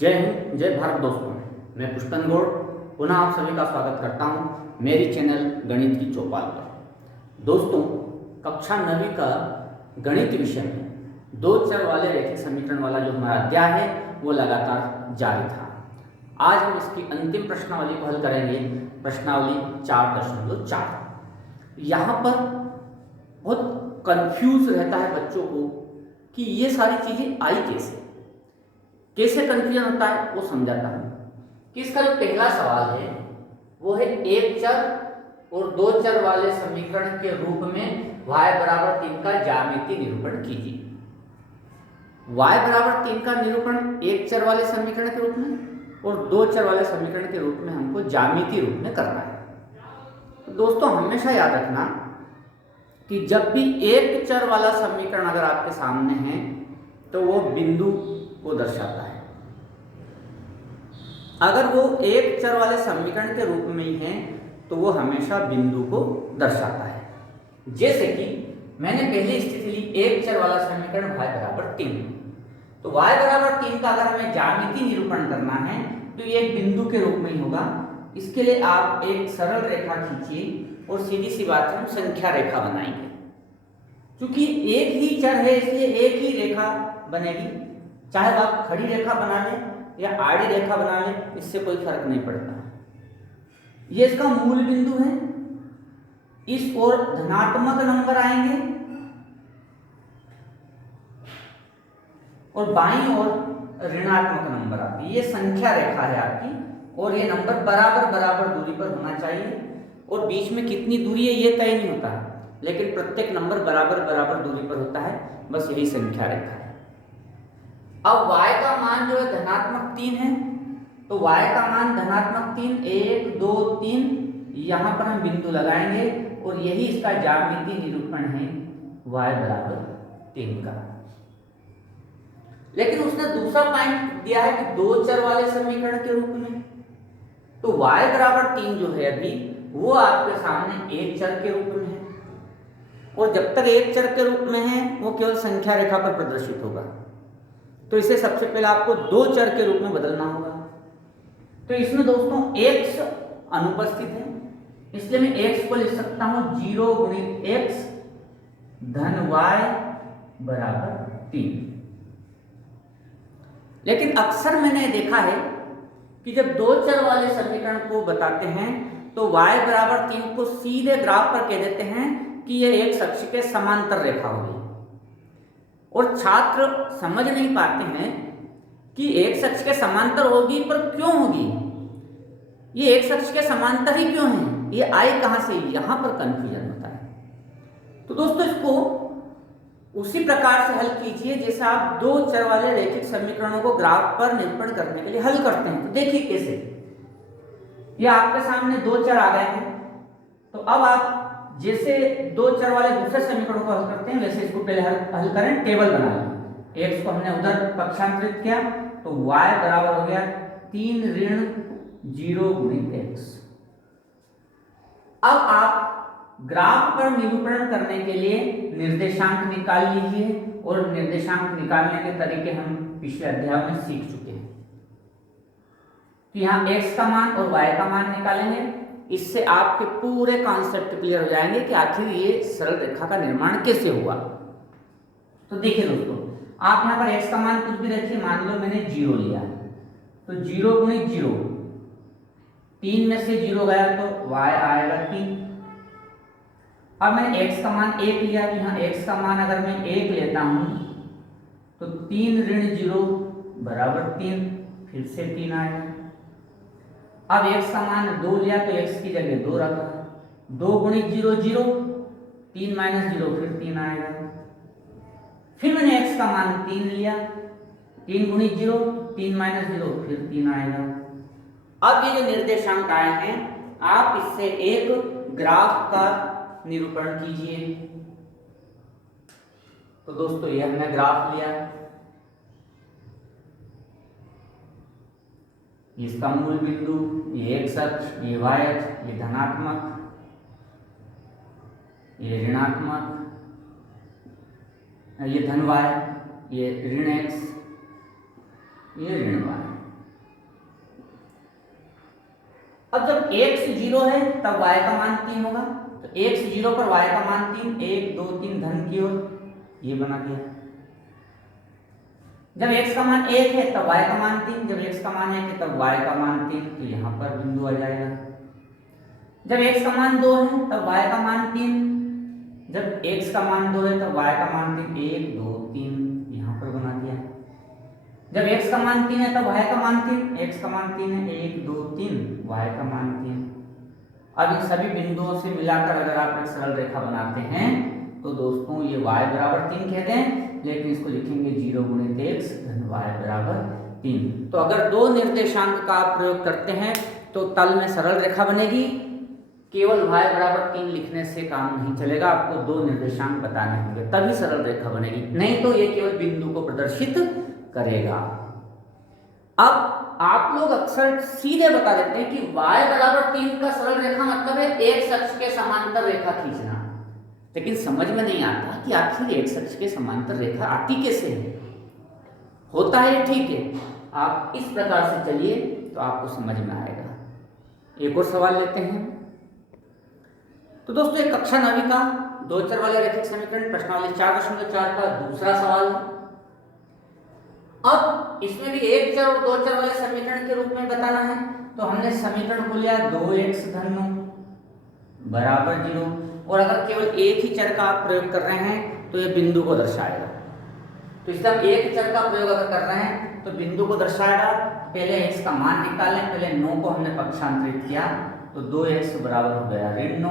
जय हिंद, जय भारत दोस्तों। मैं पुष्पन गौड़ पुनः आप सभी का स्वागत करता हूं मेरी चैनल गणित की चौपाल पर। दोस्तों, कक्षा 9वीं का गणित विषय में दो चर वाले रैखिक समीकरण वाला जो हमारा अध्याय है वो लगातार जारी था। आज हम इसकी अंतिम प्रश्नावली को हल करेंगे, प्रश्नावली 4.4। यहाँ पर बहुत कंफ्यूज रहता है बच्चों को कि ये सारी चीजें आई कैसे कंफ्यूजन होता है वो समझाता हूं कि इसका जो पहला सवाल है वो है एक चर और दो चर वाले समीकरण के रूप में y बराबर 3 का ज्यामितीय निरूपण कीजिए। y बराबर 3 का निरूपण एक चर वाले समीकरण के रूप में और दो चर वाले समीकरण के रूप में हमको ज्यामितीय रूप में करना है। तो दोस्तों, हमेशा याद रखना कि जब भी एक चर वाला समीकरण अगर आपके सामने है तो वो बिंदु को दर्शाता है। अगर वो एक चर वाले समीकरण के रूप में ही है तो वो हमेशा बिंदु को दर्शाता है। जैसे कि मैंने पहली स्थिति ली, एक चर वाला समीकरण y बराबर 3। तो y बराबर 3 का अगर हमें ज्यामितीय निरूपण करना है तो ये एक बिंदु के रूप में ही होगा। इसके लिए आप एक सरल रेखा खींचिए और सीधी सी बात है, हम संख्या रेखा बनाएंगे। क्योंकि एक ही चर है इसलिए एक ही रेखा बनेगी। चाहे आप खड़ी रेखा बना लें या आड़ी रेखा बना लें, इससे कोई फर्क नहीं पड़ता। ये इसका मूल बिंदु है, इस ओर धनात्मक नंबर आएंगे और बाईं ओर ऋणात्मक नंबर आते हैं। ये संख्या रेखा है आपकी और ये नंबर बराबर बराबर दूरी पर होना चाहिए। और बीच में कितनी दूरी है ये तय नहीं होता, लेकिन प्रत्येक नंबर बराबर बराबर दूरी पर होता है। बस यही संख्या रेखा है। अब y का मान जो है धनात्मक 3 है, तो y का मान धनात्मक 3, 1 2 3, यहां पर हम बिंदु लगाएंगे और यही इसका ज्यामितीय निरूपण है y बराबर 3 का। लेकिन उसने दूसरा पॉइंट दिया है कि दो चर वाले समीकरण के रूप में। तो y बराबर 3 जो है अभी वो आपके सामने एक चर के रूप में है, और जब तक एक चर के रूप में है वो केवल संख्या रेखा पर प्रदर्शित होगा। तो इसे सबसे पहले आपको दो चर के रूप में बदलना होगा। तो इसमें दोस्तों x अनुपस्थित है, इसलिए मैं x को लिख सकता हूं 0 गुणित x धन y बराबर 3। लेकिन अक्सर मैंने देखा है कि जब दो चर वाले समीकरण को बताते हैं तो y बराबर 3 को सीधे ग्राफ पर कह देते हैं कि यह एक अक्ष के समांतर रेखा होगी। और छात्र समझ नहीं पाते हैं कि एक अक्ष के समांतर होगी, पर क्यों होगी, ये एक अक्ष के समांतर ही क्यों है, ये आई कहां से, यहां पर कंफ्यूजन होता है। तो दोस्तों, इसको उसी प्रकार से हल कीजिए जैसे आप दो चर वाले रैखिक समीकरणों को ग्राफ पर निरूपण करने के लिए हल करते हैं। तो देखिए कैसे, ये आपके सामने दो चर आ गए हैं। तो अब आप जैसे दो चर वाले दूसरे समीकरणों को हल करते हैं वैसे इसको पहले हल करें। टेबल बना लें, x को हमने उधर पक्षांतरित किया तो y बराबर हो गया 3 ऋण 0 गुणित x। अब आप ग्राफ पर निरूपण करने के लिए निर्देशांक निकाल लीजिए, और निर्देशांक निकालने के तरीके हम पिछले अध्याय में सीख चुके हैं। तो यहाँ x का मान और y का मान निकालेंगे। इससे आपके पूरे कॉन्सेप्ट क्लियर हो जाएंगे कि आखिर ये सरल रेखा का निर्माण कैसे हुआ। तो देखिए दोस्तों, आप यहाँ पर x का मान कुछ भी रखिए, मान लो मैंने 0 लिया, तो 0 गुणित 0, 3 में से 0 गया तो y आएगा 3। अब मैंने x का मान 1 लिया, तो यहाँ x का मान अगर मैं 1 लेता हूं तो 3 ऋण 0 बराबर 3, फिर से 3 आएगा। अब x का मान 2 लिया तो x की जगह 2 रखा, 2 गुणित 0 0, 3 माइनस 0 फिर 3 आएगा। फिर मैंने x का मान 3 लिया, 3 गुणित 0, 3 माइनस 0 फिर 3 आएगा। अब ये जो निर्देशांक आए हैं आप इससे एक ग्राफ का निरूपण कीजिए। तो दोस्तों, ये हमने ग्राफ लिया, इसका मूल बिंदु ये x अक्ष, ये y अक्ष, ये धनात्मक, ये ऋणात्मक, ये धन y, ये ऋण x, ये ऋण y। अब जब x 0 है तब y का मान 3 होगा, तो x 0 पर y का मान 3, 1 2 3 धन की ओर, ये बना दिया। जब x का मान 1 है तब y का मान 3, जब x का मान 1 है तब y का मान 3, तो यहाँ पर बिंदु आ जाएगा। जब x का मान 2 है तब y का मान 3, जब x का मान 2 है तब y का मान 3, 1 2 3, यहाँ पर बना दिया। जब x का मान 3 है तब y का मान 3, x का मान 3 है, 1 2 3, y का मान 3। अब इन सभी बिंदुओं से मिलाकर अगर आप एक सरल रेखा बनाते हैं तो दोस्तों ये y बराबर 3 कहते हैं, लेकिन इसको लिखेंगे 0 गुणित x धन y बराबर 3। तो अगर दो निर्देशांक का आप प्रयोग करते हैं तो तल में सरल रेखा बनेगी। केवल y बराबर 3 लिखने से काम नहीं चलेगा, आपको दो निर्देशांक बताने होंगे तभी सरल रेखा बनेगी, नहीं तो ये केवल बिंदु को प्रदर्शित करेगा। अब आप लोग अक्सर सीधे बता देते हैं कि y बराबर 3 का सरल रेखा मतलब है एक अक्ष के समांतर रेखा खींचना, लेकिन समझ में नहीं आता कि आखिर एक अक्ष के समांतर रेखा आती कैसे है। होता है ठीक है, आप इस प्रकार से चलिए तो आपको समझ में आएगा। एक और सवाल लेते हैं। तो दोस्तों एक कक्षा 9वीं का दो चर वाले रैखिक समीकरण प्रश्नावली 4.4 का दूसरा सवाल। अब इसमें भी एक चर और दो चर वाले समीकरण के रूप में बताना है, तो हमने समीकरण को लिया 2x धन 9 बराबर 0, और अगर केवल एक ही चर का आप प्रयोग कर रहे हैं तो ये बिंदु को दर्शाएगा। तो इसलिए हम एक चर का प्रयोग अगर कर रहे हैं तो बिंदु को दर्शाएगा। पहले x का मान निकालें, पहले 9 को हमने पक्षांतरित किया तो 2x बराबर हो गया ऋण 9,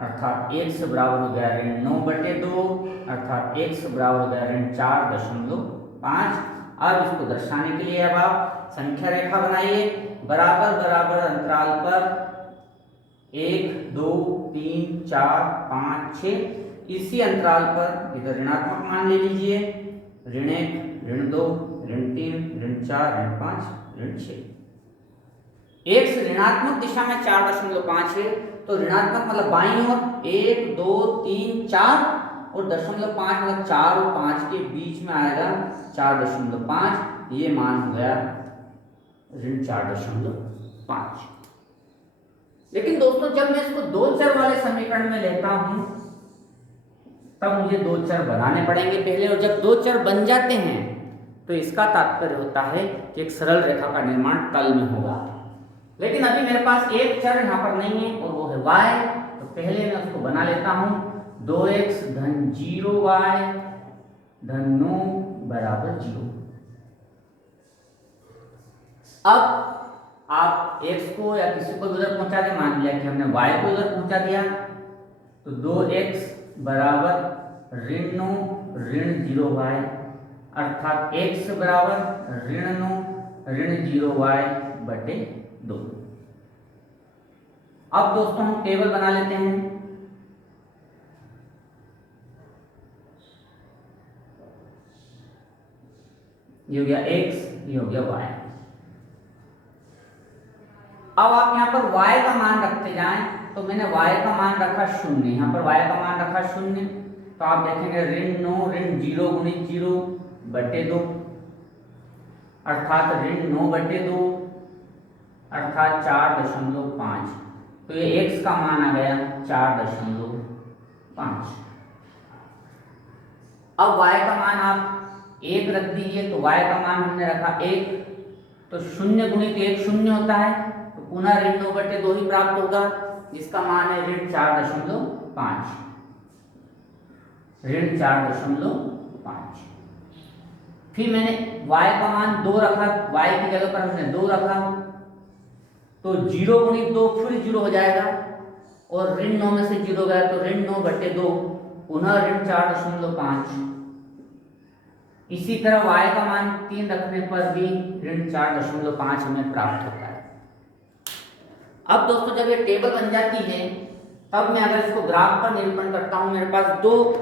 अर्थात x बराबर हो गया ऋण 9/2, अर्थात x बराबर हो गया ऋण 4.5। अब इसको दर्शाने के लिए अब आप संख्या रेखा बनाइए, बराबर बराबर अंतराल पर 1 2 3 4 5 6, इसी अंतराल पर इधर ऋणात्मक मान ले लीजिए, ऋण 1 ऋण 2 ऋण 3 ऋण 4 ऋण 5 ऋण 6। x ऋणात्मक दिशा में 4.5 है, तो ऋणात्मक मतलब बाईं ओर 1 2 3 4, और 0.5 मतलब 4 और 5 के बीच में आएगा 4.5, ये मान हो गया ऋण 4.5। लेकिन दोस्तों जब मैं इसको दो चर वाले समीकरण में लेता हूं तब मुझे दो चर बनाने पड़ेंगे पहले, और जब दो चर बन जाते हैं तो इसका तात्पर्य होता है कि एक सरल रेखा का निर्माण तल में होगा। लेकिन अभी मेरे पास एक चर यहाँ पर नहीं है और वो है y, तो पहले मैं उसको बना लेता हूँ 2x धन 0y धन 9 बराबर 0। अब आप x को या किसी को उधर पहुंचा दे, मान लिया कि हमने y को उधर पहुंचा दिया, तो 2x बराबर ऋण 9 ऋण 0y, अर्थात x बराबर ऋण 9 ऋण 0y/2। अब दोस्तों हम टेबल बना लेते हैं। ये हो गया x, ये हो गया y। अब आप यहाँ पर y का मान रखते जाएं, तो मैंने y का मान रखा 0, यहाँ पर y का मान रखा 0, तो आप देखेंगे ऋण 9 ऋण 0 गुणित 0/2, अर्थात ऋण 9/2, अर्थात 4.5, तो ये x का मान आ गया 4.5। अब y का मान आप 1 रख दीजिए, तो y का मान हमने रखा 1, तो 0 गुणित 1 0 होता है, तो पुनः ऋण 9/2 ही प्राप्त होगा, जिसका मान है ऋण 4.5, ऋण 4.5। फिर मैंने y का मान 2 रखा, y की जगह पर हमने 2 रखा, तो 0 गुणित 2 फिर 0 हो जाएगा, और ऋण 9 में से 0 गया तो ऋण 9/2, पुनः ऋण 4.5। इसी तरह y का मान 3 रखने पर भी ऋण 4.5 हमें प्राप्त होता है। अब दोस्तों जब ये टेबल बन जाती है तब मैं अगर इसको ग्राफ पर निरूपण करता हूं, मेरे पास दो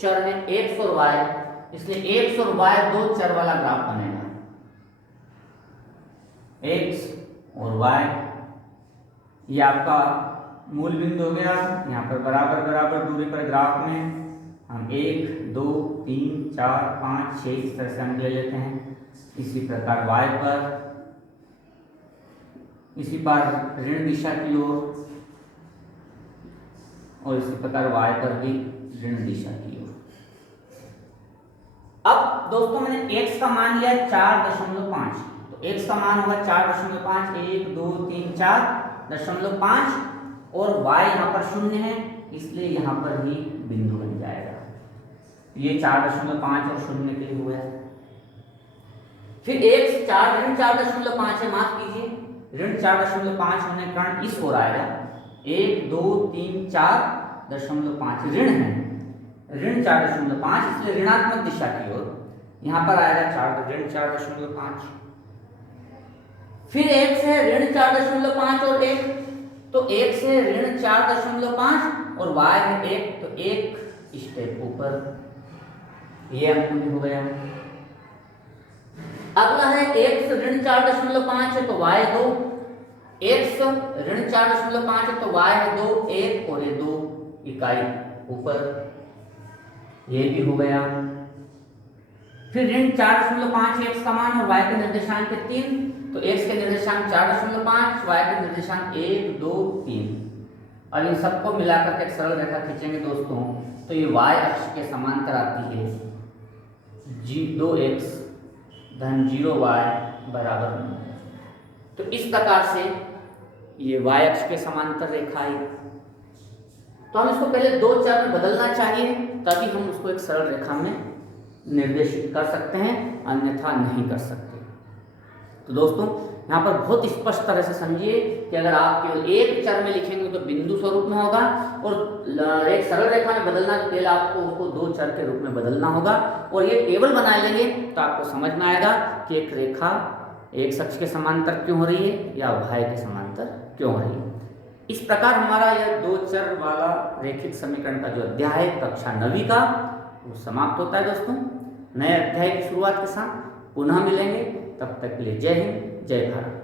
चर हैं x और y, इसलिए x और y दो चर वाला ग्राफ बनेगा। x और y ये आपका मूल बिंदु हो गया, यहाँ पर बराबर बराबर दूरी पर ग्राफ में हम 1 2 3 4 5 6 इस तरह से हम ले लेते हैं। इसी प्रकार y पर इसी प्रकार ऋण दिशा की ओर, और इसी प्रकार y पर भी ऋण दिशा की ओर। अब दोस्तों मैंने x का मान लिया 4.5, तो x का मान होगा 4.5, 1 2 3 4.5, और y यहाँ पर 0 है, इसलिए यहाँ पर ही बिंदु बन जाएगा। ये 4.5 और 0 के लिए हुआ है। फिर x 4.5 है, माफ कीजिए, ऋण 4.5 होने के कारण इस ओर आएगा 1 2 3 4.5 ऋण है, ऋण 4.5, इसलिए ऋणात्मक दिशा की ओर यहाँ पर आएगा ऋण 4.5। फिर x है ऋण 4.5 और 1, तो x है ऋण 4.5 और y है 1, तो 1 स्टेप ऊपर, ये मूल्य हो गया। अगला है x ऋण 4.5 है तो y 2, x ऋण 4.5 है तो y है 2, 1 और ये 2 इकाई ऊपर, ये भी हो गया। फिर ऋण 4.5 x का मान और y के निर्देशांक 3, तो x के निर्देशांक 4.5, y के निर्देशांक 1 2 3। और इन सबको मिलाकर के एक सरल रेखा खींचेंगे दोस्तों, तो ये y अक्ष के समांतर आती है 2x धन 0y बराबर 9। तो इस प्रकार से ये y अक्ष के समांतर रेखा है। तो हम इसको पहले 2 चर में बदलना चाहिए, तभी हम उसको एक सरल रेखा में निर्देशित कर सकते हैं, अन्यथा नहीं कर सकते। तो दोस्तों यहाँ पर बहुत स्पष्ट तरह से समझिए कि अगर आप केवल एक चर में लिखेंगे तो बिंदु स्वरूप में होगा, और एक सरल रेखा में बदलना तो पहले आपको उसको 2 चर के रूप में बदलना होगा, और ये टेबल बना लेंगे तो आपको समझ में आएगा कि एक रेखा एक अक्ष के समांतर क्यों हो रही है या y के समांतर क्यों हो रही है। इस प्रकार हमारा यह 2 चर वाला रैखिक समीकरण का जो अध्याय है कक्षा 9वीं का वो समाप्त होता है। दोस्तों नए अध्याय की शुरुआत के साथ पुनः मिलेंगे, तब तक के लिए जय हिंद जय भारत।